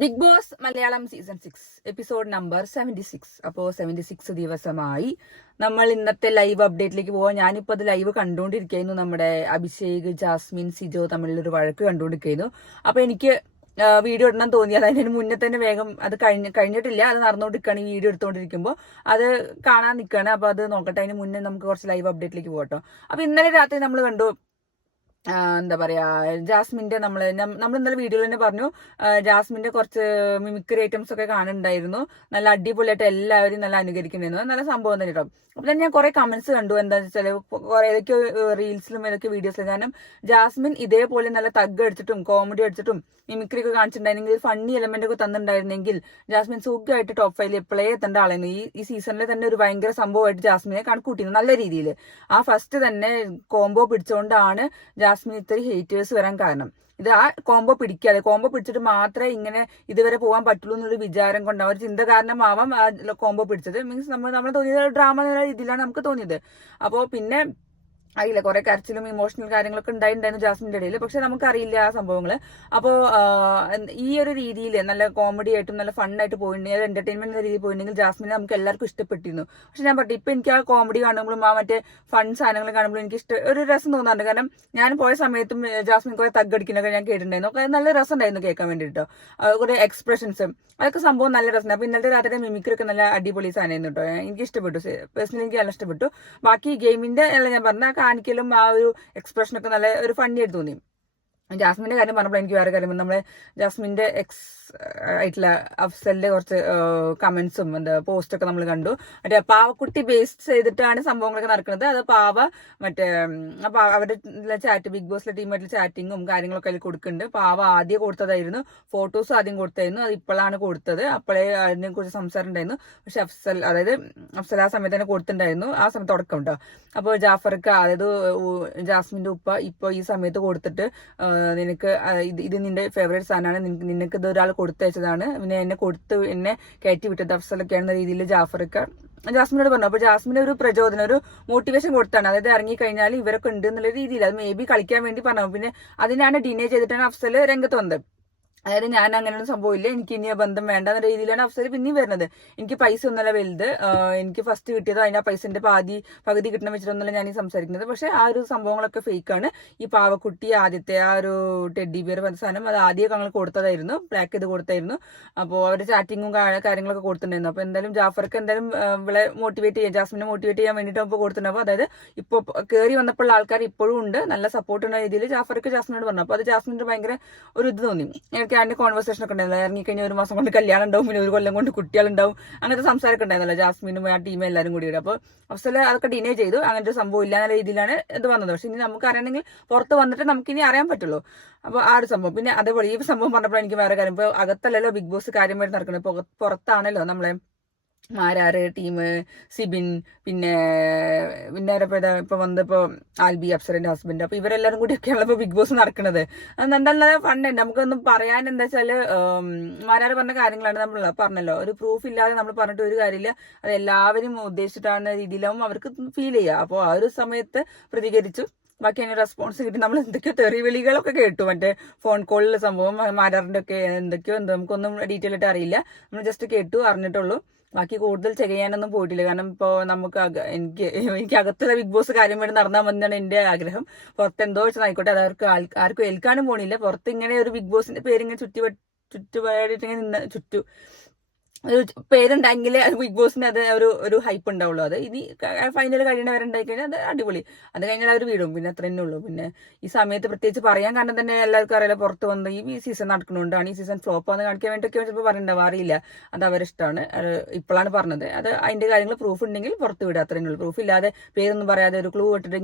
Big Boss Malayalam season 6 episode number 76. അപ്പോൾ 76 ദിവസമായി നമ്മൾ ഇന്നത്തെ ലൈവ് അപ്ഡേറ്റിലേക്ക് പോവാം. ഞാനിപ്പോൾ അത് ലൈവ് കണ്ടുകൊണ്ടിരിക്കുന്നു. നമ്മുടെ അഭിഷേക്, ജാസ്മിൻ, സിജോ തമ്മിലുള്ളൊരു വഴക്ക് കണ്ടുകൊണ്ടിരിക്കുന്നു. അപ്പൊ എനിക്ക് വീഡിയോ ഇടണം തോന്നി. അതിന് മുന്നേ തന്നെ വേഗം അത് കഴിഞ്ഞിട്ടില്ല, അത് നടന്നുകൊണ്ടിരിക്കുകയാണ്. ഈ വീഡിയോ എടുത്തുകൊണ്ടിരിക്കുമ്പോൾ അത് കാണാൻ നിൽക്കുകയാണ്. അപ്പൊ അത് നോക്കട്ടെ. അതിന് മുന്നേ നമുക്ക് കുറച്ച് ലൈവ് അപ്ഡേറ്റിലേക്ക് പോകട്ടോ. അപ്പൊ ഇന്നലെ രാത്രി നമ്മൾ കണ്ടു, എന്താ പറയാ, ജാസ്മിന്റെ നമ്മൾ ഇന്നലെ വീഡിയോയിൽ തന്നെ പറഞ്ഞു, ജാസ്മിന്റെ കുറച്ച് മിമിക്രി ഐറ്റംസ് ഒക്കെ കാണുന്നുണ്ടായിരുന്നു. നല്ല അടിപൊളിയായിട്ട് എല്ലാവരും നല്ല അനുകരിക്കുന്നുണ്ടായിരുന്നു. നല്ല സംഭവം തന്നെ കേട്ടോ. അപ്പൊ തന്നെ ഞാൻ കുറെ കമന്റ്സ് കണ്ടു. എന്താ വെച്ചാൽ കുറെ ഏതൊക്കെയോ റീൽസിലും ഏതൊക്കെ വീഡിയോസിലും. കാരണം ജാസ്മിൻ ഇതേപോലെ നല്ല തഗ് അടിച്ചിട്ടും കോമഡി അടിച്ചിട്ടും മിമിക്രി ഒക്കെ കാണിച്ചിട്ടുണ്ടായിരുന്നെങ്കിൽ, ഫണ്ണി എലമെന്റ് ഒക്കെ തന്നിട്ടുണ്ടായിരുന്നെങ്കിൽ ജാസ്മിൻ സുഖമായിട്ട് ടോപ്പ് 5 എപ്പോഴേ എത്തേണ്ട ആളായിരുന്നു. ഈ സീസണിൽ തന്നെ ഒരു ഭയങ്കര സംഭവമായിട്ട് ജാസ്മിനെ കണക്കൂട്ടിയിരുന്നു നല്ല രീതിയിൽ. ആ ഫസ്റ്റ് തന്നെ കോംബോ പിടിച്ചുകൊണ്ടാണ് ജാസ്മിൻ ഇത്രയും ഹേറ്റേഴ്സ് വരാൻ കാരണം. ഇത് ആ കോംബോ പിടിച്ചിട്ട് മാത്രമേ ഇങ്ങനെ ഇതുവരെ പോകാൻ പറ്റുള്ളൂ എന്നൊരു വിചാരം കൊണ്ട്, അവർ ചിന്ത കാരണമാവാം ആ കോംബോ പിടിച്ചത്. മീൻസ് നമ്മൾ തോന്നിയത് ഡ്രാമ എന്നുള്ള രീതിയിലാണ് നമുക്ക് തോന്നിയത്. അപ്പോൾ പിന്നെ അറിയില്ല, കുറെ കരച്ചിലും ഇമോഷണൽ കാര്യങ്ങളൊക്കെ ഉണ്ടായിട്ടുണ്ടായിരുന്നു ജാസ്മിന്റെ ഇടയിൽ. പക്ഷെ നമുക്കറിയില്ല ആ സംഭവങ്ങള്. അപ്പോ ഈ ഒരു രീതിയിൽ നല്ല കോമഡി ആയിട്ടും നല്ല ഫണ്ണായിട്ട് പോയിട്ടുണ്ടെങ്കിൽ, എന്റർടൈൻമെന്റ് എന്ന രീതിയിൽ പോയിട്ടുണ്ടെങ്കിൽ ജാസ്മിനെ നമുക്ക് എല്ലാവർക്കും ഇഷ്ടപ്പെട്ടിരുന്നു. പക്ഷെ ഞാൻ പറഞ്ഞു, ഇപ്പൊ എനിക്ക് ആ കോമഡി കാണുമ്പോഴും ആ മറ്റേ ഫൺ സാധനങ്ങൾ കാണുമ്പോഴും എനിക്ക് ഒരു രസം തോന്നാറുണ്ട്. കാരണം ഞാൻ പോയ സമയത്തും ജാസ്മിൻ കുറെ തഗ്ഗടിക്കുന്നൊക്കെ ഞാൻ കേട്ടിട്ടുണ്ടായിരുന്നു. നല്ല രസം ഉണ്ടായിരുന്നു കേൾക്കാൻ വേണ്ടിട്ടോ. കുറെ എക്സ്പ്രഷൻസ് അതൊക്കെ സംഭവം നല്ല രസമാണ്. അപ്പൊ ഇന്നത്തെ രാത്രി മിമിക്രി ഒക്കെ നല്ല അടിപൊളി സാധനമായിരുന്നു കേട്ടോ. എനിക്ക് ഇഷ്ടപ്പെട്ടു, പേഴ്സണലി എനിക്ക് നല്ല ഇഷ്ടപ്പെട്ടു. ബാക്കി ഗെയിമിന്റെ അല്ല ഞാൻ പറഞ്ഞ കാണിക്കലും ആ ഒരു എക്സ്പ്രഷനൊക്കെ നല്ല ഒരു ഫണ്ണി ആയിട്ട് തോന്നി. ജാസ്മിന്റെ കാര്യം പറഞ്ഞപ്പോൾ എനിക്ക് വേറെ കാര്യം, നമ്മളെ ജാസ്മിന്റെ എക്സ് ആയിട്ടുള്ള അഫ്സലിന്റെ കുറച്ച് കമന്റ്സും പോസ്റ്റൊക്കെ നമ്മൾ കണ്ടു. മറ്റേ പാവക്കുട്ടി ബേസ് ചെയ്തിട്ടാണ് സംഭവങ്ങളൊക്കെ നടക്കുന്നത്. അത് മറ്റേ അവരുടെ ചാറ്റ്, ബിഗ് ബോസിലെ ടീമായിട്ടുള്ള ചാറ്റിങ്ങും കാര്യങ്ങളൊക്കെ അതിൽ കൊടുക്കുന്നുണ്ട്. പാവ ആദ്യം കൊടുത്തതായിരുന്നു, ഫോട്ടോസ് ആദ്യം കൊടുത്തായിരുന്നു. അത് ഇപ്പോഴാണ് കൊടുത്തത്. അപ്പോഴേ അതിനെ കുറിച്ച് സംസാരം ഉണ്ടായിരുന്നു. പക്ഷെ അഫ്സൽ ആ സമയത്ത് തന്നെ കൊടുത്തിട്ടുണ്ടായിരുന്നു. ആ സമയത്ത് തുടക്കം ഉണ്ടോ. അപ്പോൾ ജാഫർക്ക്, അതായത് ജാസ്മിന്റെ ഉപ്പ, ഇപ്പൊ ഈ സമയത്ത് കൊടുത്തിട്ട് നിനക്ക് ഇത് നിന്റെ ഫേവറേറ്റ് സാധനമാണ്, നിനക്ക് ഇത് ഒരാൾ കൊടുത്തയച്ചതാണ്, പിന്നെ എന്നെ കയറ്റി വിട്ടത് അഫ്സലൊക്കെയാണെന്ന രീതിയിൽ ജാസ്മിനോട് പറഞ്ഞു. അപ്പൊ ജാസ്മിന് ഒരു പ്രചോദനം, ഒരു മോട്ടിവേഷൻ കൊടുത്താണ്. അതായത് ഇറങ്ങിക്കഴിഞ്ഞാൽ ഇവരൊക്കെ ഉണ്ട് എന്നുള്ള രീതിയിൽ. അത് മേ ബി കളിക്കാൻ വേണ്ടി പറഞ്ഞു. പിന്നെ അതിനാണ് ഡിനേ ചെയ്തിട്ടാണ് അഫ്സൽ രംഗത്ത് വന്നത്. അതായത് ഞാൻ അങ്ങനെയൊന്നും സംഭവമില്ല, എനിക്ക് ഇനി ബന്ധം വേണ്ട എന്ന രീതിയിലാണ് അഫ്സൽ പിന്നെയും വരുന്നത്. എനിക്ക് പൈസ ഒന്നല്ല വലുത്, എനിക്ക് ഫസ്റ്റ് കിട്ടിയത് അതിന് ആ പൈസന്റെ പകുതി കിട്ടണം വെച്ചിട്ടൊന്നുമല്ല ഞാൻ ഈ സംസാരിക്കുന്നത്. പക്ഷെ ആ ഒരു സംഭവങ്ങളൊക്കെ ഫേക്കാണ്. ഈ പാവക്കുട്ടി ആദ്യത്തെ ആ ഒരു ടെഡി ബിയർ പറഞ്ഞ സാധനം അത് ആദ്യമൊക്കെ ഞങ്ങൾ കൊടുത്തതായിരുന്നു, ബ്ലാക്ക് ചെയ്ത് കൊടുത്തായിരുന്നു. അപ്പോൾ അവരുടെ ചാറ്റിങ്ങും കാര്യങ്ങളൊക്കെ കൊടുത്തിട്ടുണ്ടായിരുന്നു. അപ്പോൾ എന്തായാലും ജാഫർക്ക് എന്തായാലും ഇവളെ ജാസ്മിനെ മോട്ടിവേറ്റ് ചെയ്യാൻ വേണ്ടിയിട്ട് ഇപ്പോൾ കൊടുത്തിട്ടുണ്ടാവും. അതായത് ഇപ്പോൾ കയറി വന്നപ്പോൾ ആൾക്കാർ ഇപ്പോഴും ഉണ്ട്, നല്ല സപ്പോർട്ട് ഉള്ള രീതിയിൽ ജാസ്മിനോട് പറഞ്ഞു. അപ്പോൾ അത് ജാസ്മിന്റെ ഭയങ്കര ഒരു ഇത് തോന്നി. അതിന്റെ കോൺവെർസേഷൻ ഒക്കെ ഉണ്ടായിരുന്നു. ഇറങ്ങിക്കഴിഞ്ഞാൽ 1 മാസം കൊണ്ട് കല്യാണം ഉണ്ടാവും, പിന്നെ 1 കൊല്ലം കൊണ്ട് കുട്ടികളുണ്ടാവും, അങ്ങനത്തെ സംസാരമൊക്കെ ഉണ്ടായിരുന്നല്ലോ ജാസ്മിനും ആ ടീമും എല്ലാവരും കൂടി. അപ്പോൾ അഫ്സൽ അതൊക്കെ ഡിനേ ചെയ്തു. അങ്ങനത്തെ സംഭവം ഇല്ല എന്ന രീതിയിലാണ് ഇത് വന്നത്. പക്ഷെ ഇനി നമുക്ക് അറിയണമെങ്കിൽ പുറത്ത് വന്നിട്ട് നമുക്കിനി അറിയാൻ പറ്റുള്ളൂ. അപ്പോൾ ആ ഒരു സംഭവം. പിന്നെ അതേപോലെ ഈ സംഭവം പറഞ്ഞപ്പോൾ എനിക്ക് വേറെ കാര്യം, ഇപ്പോൾ അകത്തല്ലല്ലോ ബിഗ് ബോസ് കാര്യമായിട്ട് നടക്കുന്നത്, പുറത്താണല്ലോ നമ്മളെ മാരാറ് ടീം, സിബിൻ, പിന്നെ ഇപ്പൊ വന്നപ്പോ ആൽബി, അപ്സറിന്റെ ഹസ്ബൻഡ്. അപ്പൊ ഇവരെല്ലാരും കൂടിയൊക്കെയാണ് ഇപ്പൊ ബിഗ് ബോസ് നടക്കുന്നത്. നല്ല ഫണ്ടുണ്ട്. നമുക്കൊന്നും പറയാൻ എന്താ വെച്ചാല്, മാരാറ് പറഞ്ഞ കാര്യങ്ങളാണ് നമ്മൾ പറഞ്ഞല്ലോ. ഒരു പ്രൂഫ് ഇല്ലാതെ നമ്മൾ പറഞ്ഞിട്ട് ഒരു കാര്യമില്ല. അത് എല്ലാവരും ഉദ്ദേശിച്ചിട്ടാണ് രീതിയിലാവും അവർക്ക് ഫീൽ ചെയ്യുക. അപ്പോൾ ആ ഒരു സമയത്ത് പ്രതികരിച്ചു. ബാക്കി അതിന് റെസ്പോൺസ് കിട്ടി. നമ്മൾ എന്തൊക്കെയോ തെറിവിളികളൊക്കെ കേട്ടു, മറ്റേ ഫോൺ കോളിലെ സംഭവം, മാരാറിന്റെ ഒക്കെ എന്തൊക്കെയോ നമുക്കൊന്നും ഡീറ്റെയിൽ ആയിട്ട് അറിയില്ല. നമ്മൾ ജസ്റ്റ് കേട്ടു, അറിഞ്ഞിട്ടുള്ളൂ. ബാക്കി കൂടുതൽ ചെയ്യാനൊന്നും പോയിട്ടില്ല. കാരണം ഇപ്പോൾ എനിക്ക് അകത്തുള്ള ബിഗ് ബോസ് കാര്യം വേണ്ടി നടന്നാൽ മതി എന്നാണ് എന്റെ ആഗ്രഹം. പുറത്ത് എന്തോ വെച്ചാൽ ആയിക്കോട്ടെ, അത് ആർക്കും ഏൽക്കാനും പോണില്ല. പുറത്ത് ഇങ്ങനെ ഒരു ബിഗ് ബോസിന്റെ പേരിങ്ങനെ ചുറ്റുപാടിട്ടിങ്ങനെ ഒരു പേരുണ്ടെങ്കിൽ ബിഗ് ബോസിന് അത് ഒരു ഹൈപ്പ് ഉണ്ടാവുള്ളൂ. അത് ഇനി ഫൈനൽ കഴിയണവരുണ്ടായി കഴിഞ്ഞാൽ അത് അടിപൊളി. അത് കഴിഞ്ഞാൽ അവർ വീടും, പിന്നെ അത്ര തന്നെ ഉള്ളൂ. പിന്നെ ഈ സമയത്ത് പ്രത്യേകിച്ച് പറയാൻ കാരണം തന്നെ എല്ലാവർക്കും അറിയില്ല, പുറത്ത് വന്ന് ഈ സീസൺ നടക്കണോണ്ടാണ്, ഈ സീസൺ ഫ്ലോപ്പ് ആണെന്ന് കാണിക്കാൻ വേണ്ടിയൊക്കെ ചിലപ്പോൾ പറയണ്ടാവും, അറിയില്ല. അത് അവരിഷ്ടമാണ്. ഇപ്പോഴാണ് പറഞ്ഞത്. അത് അതിന്റെ കാര്യങ്ങൾ പ്രൂഫ് ഉണ്ടെങ്കിൽ പുറത്ത് വിടുക, അത്രേ ഉള്ളൂ. പ്രൂഫ് ഇല്ലാതെ പേരൊന്നും പറയാതെ ഒരു ക്ലൂ ഇട്ടിട്ട്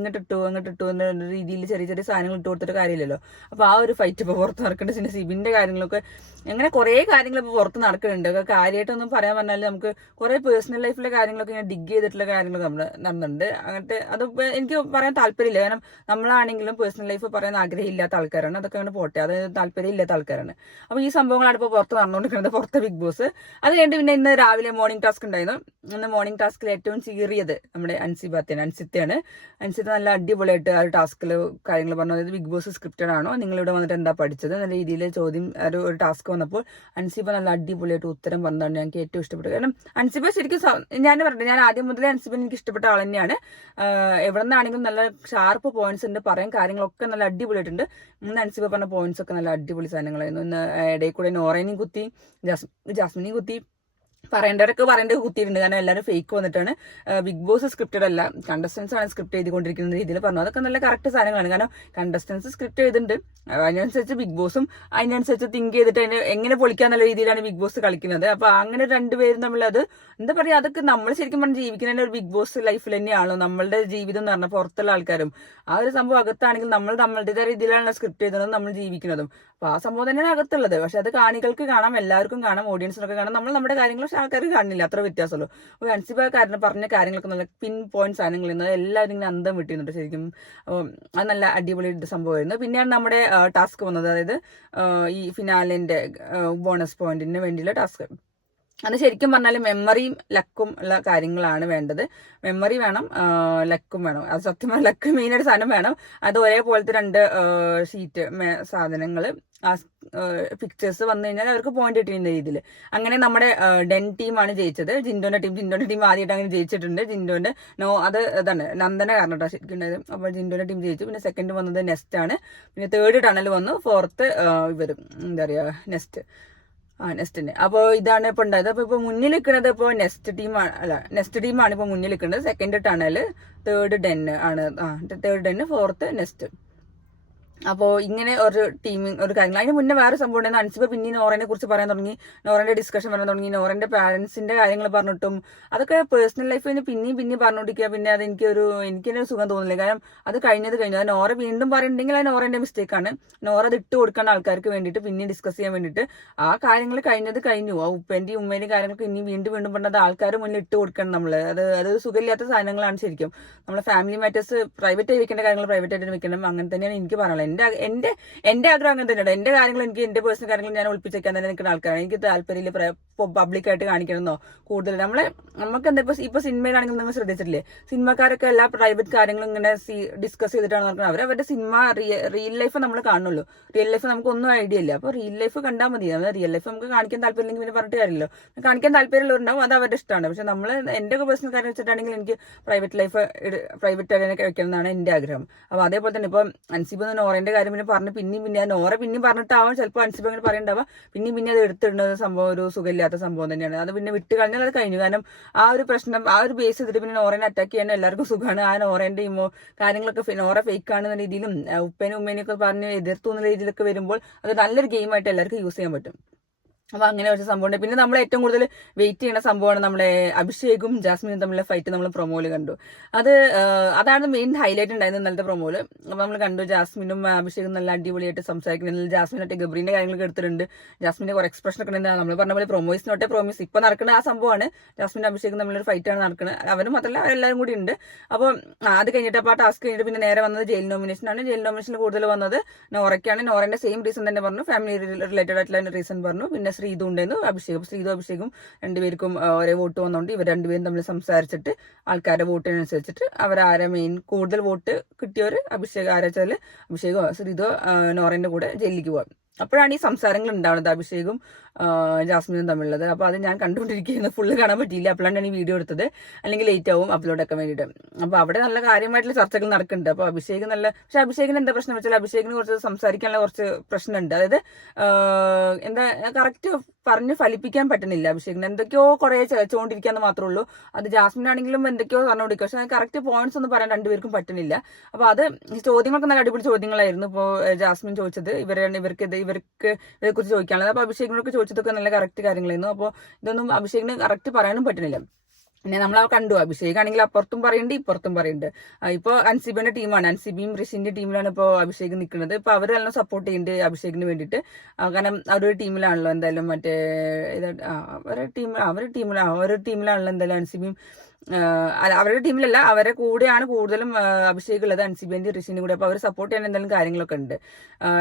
അങ്ങോട്ട് ഇട്ടു എന്ന രീതിയിൽ ചെറിയ ചെറിയ സാധനങ്ങൾ ഇട്ട് കൊടുത്തിട്ട് കാര്യമില്ലല്ലോ. അപ്പൊ ആ ഒരു ഫൈറ്റ് ഇപ്പോൾ പുറത്ത് നടക്കുന്നുണ്ട്. പിന്നെ സിബിന്റെ കാര്യങ്ങളൊക്കെ അങ്ങനെ കുറെ കാര്യങ്ങൾ ഇപ്പോൾ പുറത്ത് നടക്കുന്നുണ്ട്. കാര്യമായിട്ട് ആയിട്ടൊന്നും പറയാൻ പറഞ്ഞാൽ നമുക്ക് കുറെ പേഴ്സണൽ ലൈഫിലെ കാര്യങ്ങളൊക്കെ ഇങ്ങനെ ഡിഗ് ചെയ്തിട്ടുള്ള കാര്യങ്ങൾ നമ്മൾ നടന്നുണ്ട്. അങ്ങനത്തെ അത് എനിക്ക് പറയാൻ താല്പര്യമില്ല. കാരണം നമ്മളാണെങ്കിലും പേഴ്സണൽ ലൈഫ് പറയാൻ ആഗ്രഹമില്ലാത്ത ആൾക്കാരാണ്. അതൊക്കെ അങ്ങനെ പോട്ടെ, അത് താല്പര്യം ഇല്ലാത്ത ആൾക്കാരാണ്. അപ്പൊ ഈ സംഭവങ്ങളാണ് ഇപ്പോൾ പുറത്ത് നടന്നുകൊണ്ടിരിക്കുന്നത്, പുറത്തെ ബിഗ് ബോസ്. അത് കഴിഞ്ഞിട്ട് പിന്നെ ഇന്ന് രാവിലെ മോർണിംഗ് ടാസ്ക് ഉണ്ടായിരുന്നു. ഇന്ന് മോർണിംഗ് ടാസ്കിൽ ഏറ്റവും ചീറിയത് നമ്മുടെ അൻസിത്തയാണ്. അൻസിത്ത നല്ല അടിപൊളിയായിട്ട് ആ ഒരു ടാസ്കിൽ കാര്യങ്ങൾ പറഞ്ഞു. അതായത് ബിഗ് ബോസ് സ്ക്രിപ്റ്റഡ് ആണോ, നിങ്ങളിവിടെ വന്നിട്ട് എന്താ പഠിച്ചത് എന്ന രീതിയിൽ ചോദ്യം ഒരു ടാസ്ക് വന്നപ്പോൾ അൻസിബ നല്ല അടിപൊളിയായിട്ട് ഉത്തരം പറഞ്ഞതാണ് ഞങ്ങൾക്ക് ഏറ്റവും ഇഷ്ടപ്പെട്ടത്. കാരണം അൻസിബ ശരിക്കും ഞാൻ പറഞ്ഞിട്ട് ഞാൻ ആദ്യം മുതലേ അൻസിബ എനിക്ക് ഇഷ്ടപ്പെട്ട ആൾ തന്നെയാണ്. എവിടെ നിന്നാണെങ്കിലും നല്ല ഷാർപ്പ് പോയിന്റ്സ് ഉണ്ട്, പറയാൻ കാര്യങ്ങളൊക്കെ നല്ല അടിപൊളിയായിട്ടുണ്ട്. ഇന്ന് അൻസിബ പറഞ്ഞ പോയിന്റ്സ് ഒക്കെ നല്ല അടിപൊളി സാധനങ്ങളായിരുന്നു. ഇന്ന് ഇടയിൽ കൂടെ നോറേനെയും കുത്തി, ജാസ്മിനെയും കുത്തി, പറയേണ്ടവരൊക്കെ പറയേണ്ടത് കുത്തിയിട്ടുണ്ട്. കാരണം എല്ലാവരും ഫേക്ക് വന്നിട്ടാണ്. ബിഗ് ബോസ് സ്ക്രിപ്റ്റഡ് അല്ല, കണ്ടസ്റ്റൻസ് ആണ് സ്ക്രിപ്റ്റ് ചെയ്തുകൊണ്ടിരിക്കുന്ന രീതിയിൽ പറഞ്ഞു. അതൊക്കെ നല്ല കറക്റ്റ് സാധനങ്ങളാണ്. കാരണം കണ്ടസ്റ്റൻസ് സ്ക്രിപ്റ്റ് ചെയ്തിട്ടുണ്ട്, അതിനനുസരിച്ച് ബിഗ് ബോസും അതിനനുസരിച്ച് തിങ്ക് ചെയ്തിട്ട് അതിനെ എങ്ങനെ പൊളിക്കാന്നുള്ള രീതിയിലാണ് ബിഗ് ബോസ് കളിക്കുന്നത്. അപ്പൊ അങ്ങനെ രണ്ടുപേരും തമ്മിലത് എന്താ പറയാ, അതൊക്കെ നമ്മൾ ശരിക്കും പറഞ്ഞ് ജീവിക്കുന്ന ഒരു ബിഗ് ബോസ് ലൈഫിൽ തന്നെയാണോ നമ്മളുടെ ജീവിതം എന്ന് പറഞ്ഞാൽ. പുറത്തുള്ള ആൾക്കാരും ആ ഒരു സംഭവം അകത്താണെങ്കിൽ നമ്മൾ നമ്മളുടേതായ രീതിയിലാണ് സ്ക്രിപ്റ്റ് ചെയ്തതും നമ്മൾ ജീവിക്കുന്നതും. അപ്പൊ ആ സംഭവം തന്നെയാണ് അകത്തുള്ളത്. പക്ഷെ അത് കാണികൾക്ക് കാണാം, എല്ലാവർക്കും കാണാം, ഓഡിയൻസിനൊക്കെ കാണാം. നമ്മൾ നമ്മുടെ കാര്യങ്ങൾ പക്ഷെ ആൾക്കാർക്ക് കാണുന്നില്ല, അത്ര വ്യത്യാസമുള്ളൂ. അപ്പോൾ അൻസിബ പറഞ്ഞ കാര്യങ്ങളൊക്കെ നല്ല പിൻ പോയിന്റ് സാധനങ്ങൾ എല്ലാവരും ഇങ്ങനെ അന്തം വിട്ടിരുന്നുണ്ട് ശരിക്കും. അത് നല്ല അടിപൊളി സംഭവമായിരുന്നു. പിന്നെയാണ് നമ്മുടെ ടാസ്ക് വന്നത്, അതായത് ഈ ഫിനാലിന്റെ ബോണസ് പോയിന്റിന് വേണ്ടിയുള്ള ടാസ്ക്. അത് ശരിക്കും പറഞ്ഞാൽ മെമ്മറിയും ലക്കും ഉള്ള കാര്യങ്ങളാണ് വേണ്ടത്. മെമ്മറി വേണം, ലക്കും വേണം. അത് സത്യം പറഞ്ഞാൽ ലക്ക് മെയിനായിട്ട് സാധനം വേണം. അത് ഒരേപോലത്തെ രണ്ട് ഷീറ്റ് സാധനങ്ങൾ ആ പിക്ചേഴ്സ് വന്നു കഴിഞ്ഞാൽ അവർക്ക് പോയിന്റ് കിട്ടുന്ന രീതിയിൽ. അങ്ങനെ നമ്മുടെ ഡെൻ ടീമാണ് ജയിച്ചത്. ജിൻഡോന്റെ ടീം ആദ്യമായിട്ട് അങ്ങനെ ജയിച്ചിട്ടുണ്ട്. ജിൻഡോന്റെ അത് അതാണ് നന്ദന കാരണം കേട്ടോ ശരിക്കും ഉണ്ടായത്. അപ്പോൾ ജിൻഡോന്റെ ടീം ജയിച്ചു. പിന്നെ സെക്കൻഡ് വന്നത് നെസ്റ്റ് ആണ്. പിന്നെ തേർഡ് ടണൽ വന്നു. ഫോർത്ത് ഇവരും എന്താ പറയാ നെസ്റ്റിന്. അപ്പോൾ ഇതാണ് ഇപ്പൊ ഉണ്ടായത്. അപ്പൊ മുന്നിൽ നിൽക്കുന്നത് ഇപ്പോൾ നെസ്റ്റ് ടീമാണ് ഇപ്പൊ മുന്നിൽ നിൽക്കുന്നത്. സെക്കൻഡ് ടണല്, തേർഡ് ഡെൻ ആണ്. Third Den, fourth nest. അപ്പോൾ ഇങ്ങനെ ഒരു ടീമിങ് ഒരു കാര്യങ്ങൾ. അതിന് മുന്നേ വേറെ സംഭവം ഉണ്ടായിരുന്നു. അൻസിബ പിന്നെ നോറനെ കുറിച്ച് പറയാൻ തുടങ്ങി, നോറന്റെ ഡിസ്കഷൻ പറയാൻ തുടങ്ങി, നോറന്റെ പാരന്റ്സിന്റെ കാര്യങ്ങൾ പറഞ്ഞിട്ടും അതൊക്കെ പേഴ്സണൽ ലൈഫിന് പിന്നെയും പറഞ്ഞുകൊണ്ടിരിക്കുക. പിന്നെ അത് എനിക്കൊരു സുഖം തോന്നില്ല. കാരണം അത് കഴിഞ്ഞു. അത് നോറ വീണ്ടും പറയുന്നുണ്ടെങ്കിൽ അത് നോറന്റെ മിസ്റ്റേക്കാണ്. നോറ അത് ഇട്ട് കൊടുക്കുന്ന ആൾക്കാർക്ക് വേണ്ടിയിട്ട് പിന്നെ ഡിസ്കസ് ചെയ്യാൻ വേണ്ടിയിട്ട് ആ കാര്യങ്ങൾ കഴിഞ്ഞു. ആ ഉപ്പേന്റെയും ഉമ്മേന്റെയും കാര്യങ്ങൾക്ക് ഇനി വീണ്ടും പറഞ്ഞത് ആൾക്കാർ മുന്നിൽ ഇട്ട് കൊടുക്കണം. നമ്മള് അത് സുഖമില്ലാത്ത സാധനങ്ങളാണ് ശരിക്കും. നമ്മളെ ഫാമിലി മാറ്റേഴ്സ് പ്രൈവറ്റ് ആയി വെക്കേണ്ട കാര്യങ്ങൾ പ്രൈവറ്റ് ആയിട്ട് വെക്കണം. അങ്ങനെ തന്നെയാണ് എനിക്ക് പറയാനുള്ളത്. എന്റെ ആഗ്രഹം അങ്ങനെ തന്നെയാണ്. എന്റെ കാര്യങ്ങൾ എന്റെ പേഴ്സണൽ കാര്യങ്ങൾ ഞാൻ ഒളിപ്പിച്ചേക്കാൻ തന്നെ നിൽക്കുന്ന ആൾക്കാരാണ്. എനിക്ക് താല്പര്യമില്ല പബ്ലിക്കായിട്ട് കാണിക്കണമെന്നോ കൂടുതൽ. നമുക്ക് എന്താ ഇപ്പൊ സിനിമയിലാണെങ്കിൽ നിങ്ങൾ ശ്രദ്ധിച്ചിട്ടില്ലേ, സിനിമക്കാരൊക്കെ എല്ലാ പ്രൈവറ്റ് കാര്യങ്ങളും ഇങ്ങനെ ഡിസ്കസ് ചെയ്തിട്ടാണ് നടക്കുന്നത്. അവരുടെ സിനിമ റിയൽ ലൈഫ് നമ്മൾ കാണുള്ളൂ. റിയൽ ലൈഫ് നമുക്ക് ഒന്നും ഐഡിയ ഇല്ല. അപ്പൊ റിയൽ ലൈഫ് കണ്ടാൽ മതി. റിയൽ ലൈഫ് നമുക്ക് കാണിക്കാൻ താല്പര്യമില്ലെങ്കിൽ പിന്നെ പറഞ്ഞിട്ട് കാര്യമില്ലല്ലോ. കാണിക്കാൻ താല്പര്യമുള്ളവരുണ്ടാവും, അത് അവരുടെ ഇഷ്ടമാണ്. പക്ഷെ നമ്മൾ എന്റെ പേഴ്സണൽ കാര്യം വെച്ചിട്ടാണെങ്കിൽ എനിക്ക് പ്രൈവറ്റ് ലൈഫ് പ്രൈവറ്റ് ആയിട്ട് വെക്കണം എന്നാണ് എന്റെ ആഗ്രഹം. അപ്പൊ അതേപോലെ തന്നെ ഇപ്പൊ അൻസിബ നോറന്റെ കാര്യം പിന്നെ പറഞ്ഞു പിന്നെ നോറ പിന്നെയും പറഞ്ഞിട്ടാവും ചിലപ്പോൾ അൻസിബ അങ്ങനെ പറയണ്ടാവുക. പിന്നെ അത് എടുത്തിടുന്നത് സംഭവം ഒരു സുഖമില്ലാത്ത സംഭവം തന്നെയാണ്. അത് പിന്നെ വിട്ട് കഴിഞ്ഞാൽ അത് കഴിഞ്ഞു. കാരണം ആ ഒരു പ്രശ്നം ആ ഒരു ബേസ് ചെയ്തിട്ട് പിന്നെ നോറനെ അറ്റാക്ക് ചെയ്യാൻ എല്ലാവർക്കും സുഖമാണ്. ആ നോറന്റെ കാര്യങ്ങളൊക്കെ നോറ ഫേക്ക് ആണെന്ന രീതിയിലും ഉപ്പേനും ഉമ്മേനെയൊക്കെ പറഞ്ഞ് എതിർത്തു എന്ന രീതിയിലൊക്കെ വരുമ്പോൾ അത് നല്ലൊരു ഗെയിമായിട്ട് എല്ലാവർക്കും യൂസ് ചെയ്യാൻ പറ്റും. അപ്പൊ അങ്ങനെ കുറച്ച് സംഭവമുണ്ട്. പിന്നെ നമ്മൾ ഏറ്റവും കൂടുതൽ വെയിറ്റ് ചെയ്യുന്ന സംഭവമാണ് നമ്മുടെ അഭിഷേകും ജാസ്മിനും തമ്മിലുള്ള ഫൈറ്റ് നമ്മൾ പ്രൊമോയില് കണ്ടു. അതാണ് മെയിൻ ഹൈലൈറ്റ് ഉണ്ടായിരുന്നത് ഇന്നലത്തെ പ്രൊമോയില്. അപ്പൊ നമ്മൾ കണ്ടു ജാസ്മിനും അഭിഷേകും നല്ല അടിപൊളിയായിട്ട് സംസാരിക്കുന്നുണ്ട്. ജാസ്മിനായിട്ട് ഗബ്രീന്റെ കാര്യങ്ങളൊക്കെ എടുത്തിട്ടുണ്ട്. ജാസ്മിന്റെ കുറെ എക്സ്പ്രഷൻ ഒക്കെ ഉണ്ട്. നമ്മൾ പറഞ്ഞ പോലെ പ്രോമിസ് ഇപ്പൊ നടക്കുന്ന ആ സംഭവമാണ്. ജാസ്മിനും അഭിഷേകും തമ്മിലൊരു ഫൈറ്റാണ് നടക്കുന്നത്. അവരും മാത്രമല്ല അവരെല്ലാവരും കൂടി ഉണ്ട്. അപ്പൊ അത് കഴിഞ്ഞിട്ട് അപ്പൊ ആ ടാസ്ക് കഴിഞ്ഞിട്ട് പിന്നെ നേരെ വന്നത് ജയിൽ നോമിനേഷനാണ്. ജയിൽ നോമിനേഷനിൽ കൂടുതൽ വന്നത് നോറയ്ക്കാണ്. നോറന്റെ സെയിം റീസൺ തന്നെ പറഞ്ഞു, ഫാമിലി റിലേറ്റഡ് ആയിട്ടുള്ള റീസൺ പറഞ്ഞു. പിന്നെ ശ്രീതു ഉണ്ടായിരുന്നു, അഭിഷേകും രണ്ടുപേർക്കും ഒരേ വോട്ട് വന്നോണ്ട് ഇവർ രണ്ടുപേരും തമ്മിൽ സംസാരിച്ചിട്ട് ആൾക്കാരുടെ വോട്ടിനനുസരിച്ചിട്ട് അവരാരെ മെയിൻ കൂടുതൽ വോട്ട് കിട്ടിയവര് അഭിഷേകോ ശ്രീതോ നോറന്റെ കൂടെ ജയിലിലേക്ക് പോകാം. അപ്പോഴാണ് ഈ സംസാരങ്ങൾ ഉണ്ടാവുന്നത് അഭിഷേകും ജാസ്മിനും തമ്മിലുള്ളത്. അപ്പൊ അത് ഞാൻ കണ്ടുകൊണ്ടിരിക്കുന്നത്, ഫുള്ള് കാണാൻ പറ്റിയില്ല. അപ്പോഴാണ് ഈ വീഡിയോ എടുത്തത്. അല്ലെങ്കിൽ ലേറ്റ് ആവും അപ്ലോഡ് ആക്കാൻ വേണ്ടിയിട്ട്. അപ്പൊ അവിടെ നല്ല കാര്യമായിട്ടുള്ള ചർച്ചകൾ നടക്കുന്നുണ്ട്. അപ്പൊ പക്ഷെ അഭിഷേകിന് എന്താ പ്രശ്നം വെച്ചാൽ അഭിഷേകിന് കുറച്ച് സംസാരിക്കാനുള്ള കുറച്ച് പ്രശ്നമുണ്ട്. അതായത് എന്താ കറക്റ്റ് പറഞ്ഞ് ഫലിപ്പിക്കാൻ പറ്റുന്നില്ല അഭിഷേകിന്. എന്തൊക്കെയോ കുറെ ചോദിച്ചുകൊണ്ടിരിക്കാന്ന് മാത്രമേ ഉള്ളൂ. അത് ജാസ്മിനാണെങ്കിലും എന്തൊക്കെയോ പറഞ്ഞുകൊണ്ടിരിക്കും. പക്ഷെ കറക്റ്റ് പോയിന്റ്സ് ഒന്നും പറയാൻ രണ്ടുപേർക്കും പറ്റുന്നില്ല. അപ്പൊ അത് ചോദ്യങ്ങളൊക്കെ നല്ല അടിപൊളി ചോദ്യങ്ങളായിരുന്നു. ഇപ്പോ ജാസ്മിൻ ചോദിച്ചത് ഇവർക്ക് ഇതേക്കുറിച്ച് ചോദിക്കാനുള്ളത്. അപ്പൊ അഭിഷേകിനൊക്കെ ചോദിച്ചതൊക്കെ നല്ല കറക്റ്റ് കാര്യങ്ങളായിരുന്നു. അപ്പോൾ ഇതൊന്നും അഭിഷേകിന് കറക്റ്റ് പറയാനും പറ്റുന്നില്ല. പിന്നെ നമ്മൾ കണ്ടു അഭിഷേക് ആണെങ്കിൽ അപ്പുറത്തും പറയുന്നുണ്ട് ഇപ്പുറത്തും പറയുന്നുണ്ട്. ഇപ്പൊ അൻസിബിന്റെ ടീമാണ്, അൻസിബിയും ഋഷിന്റെ ടീമിലാണ് ഇപ്പൊ അഭിഷേക് നിൽക്കുന്നത്. ഇപ്പൊ അവർ എല്ലാം സപ്പോർട്ട് ചെയ്യുന്നുണ്ട് അഭിഷേകിന് വേണ്ടിയിട്ട്. കാരണം അവരൊരു ടീമിലാണല്ലോ എന്തായാലും മറ്റേ അവരുടെ ടീമിലാണല്ലോ എന്തായാലും അൻസിബിയും അവരുടെ ടീമിലല്ല, അവരെ കൂടെയാണ് കൂടുതലും അഭിഷേക് ഉള്ളത്, അൻസിബിന്റെ ഋഷിന്റെ കൂടെ. അപ്പൊ അവർ സപ്പോർട്ട് ചെയ്യാൻ എന്തെങ്കിലും കാര്യങ്ങളൊക്കെ ഉണ്ട്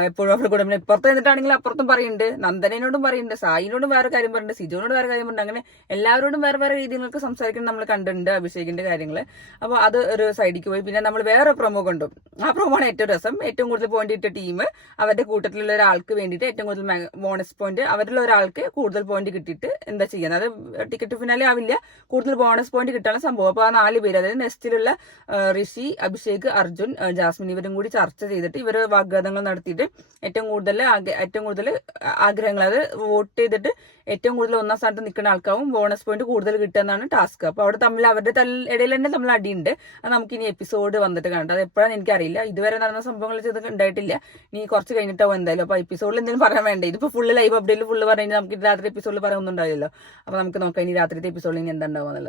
എപ്പോഴും അവരുടെ കൂടെ. ഇപ്പുറത്ത് നിന്നിട്ടാണെങ്കിൽ അപ്പുറത്തും പറയുന്നുണ്ട്, നന്ദനോടും പറയുന്നുണ്ട്, സായിനോടും വേറെ കാര്യം പറയുന്നുണ്ട്, സിജോനോട് വേറെ കാര്യം പറയുന്നുണ്ട്. അങ്ങനെ എല്ലാവരോടും വേറെ വേറെ രീതികൾക്ക് സംസാരിക്കുന്നത് നമ്മൾ കണ്ടിട്ടുണ്ട് അഭിഷേകിന്റെ കാര്യങ്ങൾ. അപ്പോൾ അത് ഒരു സൈഡിലേക്ക് പോയി. പിന്നെ നമ്മൾ വേറെ പ്രൊമോ കണ്ടു. ആ പ്രൊമോ ആണ് ഏറ്റവും രസം. ഏറ്റവും കൂടുതൽ പോയിന്റ് ഇട്ട ടീം അവരുടെ കൂട്ടത്തിലുള്ള ഒരാൾക്ക് വേണ്ടിയിട്ട് ഏറ്റവും കൂടുതൽ ബോണസ് പോയിന്റ് അവരിലുള്ള ഒരാൾക്ക് കൂടുതൽ പോയിന്റ് കിട്ടിയിട്ട് എന്താ ചെയ്യുന്നത്, അത് ടിക്കറ്റ് ഫിനാലെ ആവില്ല, കൂടുതൽ ബോണസ് പോയിന്റ് കിട്ടാനുള്ള സംഭവം. അപ്പൊ ആ 4 പേര്, അതായത് നെക്സ്റ്റിലുള്ള ഋഷി, അഭിഷേക്, അർജുൻ, ജാസ്മിൻ ഇവരും കൂടി ചർച്ച ചെയ്തിട്ട് ഇവർ വാഗ്വാദങ്ങൾ നടത്തിയിട്ട് ഏറ്റവും കൂടുതൽ ആഗ്രഹങ്ങൾ, അത് വോട്ട് ചെയ്തിട്ട് ഏറ്റവും കൂടുതൽ 1ാം സ്ഥാനത്ത് നിൽക്കുന്ന ആൾക്കാവും ബോണസ് പോയിന്റ് കൂടുതൽ കിട്ടുക എന്നാണ് ടാസ്ക്. അപ്പൊ അവിടെ തമ്മിൽ അവരുടെ ഇടയിൽ തന്നെ തമ്മിൽ അടിയുണ്ട്. അത് നമുക്ക് ഇനി എപ്പിസോഡ് വന്നിട്ട് കണ്ടത്. അത് എപ്പോഴാണ് എനിക്കറിയില്ല, ഇതുവരെ നടന്ന സംഭവങ്ങൾ ചെയ്ത് ഉണ്ടായിട്ടില്ല. ഇനി കുറച്ച് കഴിഞ്ഞിട്ടാവും എന്തായാലും. അപ്പൊ എപ്പിസോഡിൽ എന്തെങ്കിലും പറയാൻ വേണ്ടേ, ഇതിപ്പോ ഫുള്ള് ലൈവ് അപ്ഡേറ്റിൽ ഫുള്ള് പറഞ്ഞു നമുക്ക് രാത്രി എപ്പിസോഡിൽ പറയാനൊന്നും ഉണ്ടാവില്ലല്ലോ. അപ്പൊ നമുക്ക് നോക്കാം ഇനി രാത്രിത്തെ എപ്പിസോഡിൽ ഇനി എന്താ ഉണ്ടാവുക.